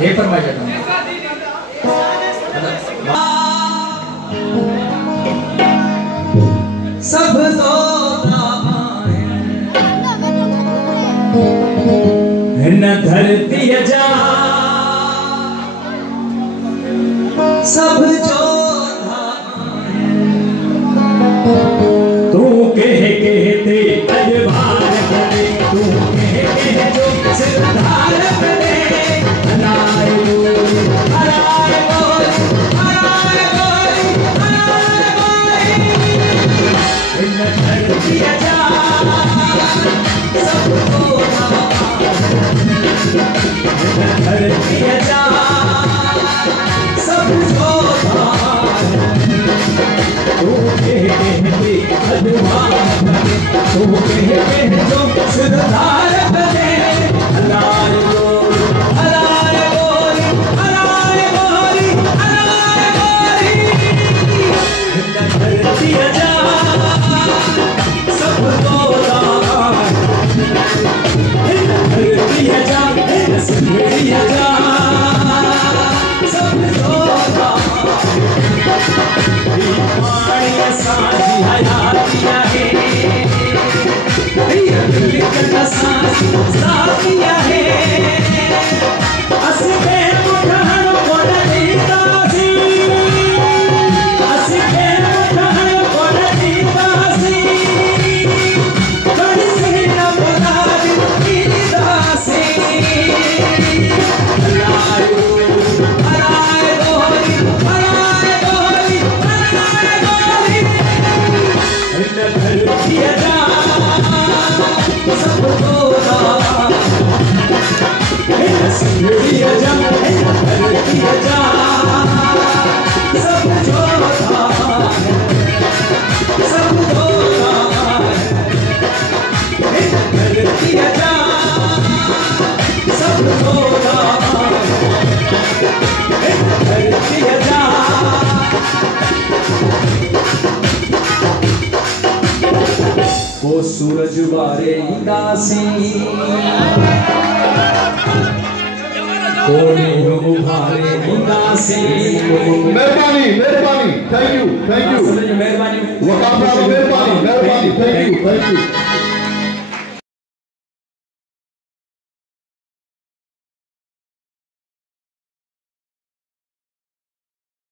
हे फरमाइश है सब न धरती जा सब जो तू कहते अजबार करे तू कह जो सिरधार करे हराए बोल हराए बोल हराए बोल हराए बोल इन धरती जा सबको धरती जा सबको तू कहते अजबार करे तू कह जो सिरधार करे हराए बोल हराए बोल हराए बोल हराए बोल धरती जा सबको धरती जा सिमरी जा सबको साजी हयातिया है लिखना साथिया है असके मुठहन कोन दीदासी असके मुठहन कोन दीदासी कड़ी से न बता दीदासी हराए बोल हराए बोल हराए बोल धरती जा सबको सिमरी जा धरती जा सबको सबको धरती जा सबको धरती जा वो सूरज बारे दासी कोने उभारे दासी मेहरबानी मेहरबानी थैंक यू मेहरबानी मेहरबानी वकाफ मेहरबानी थैंक यू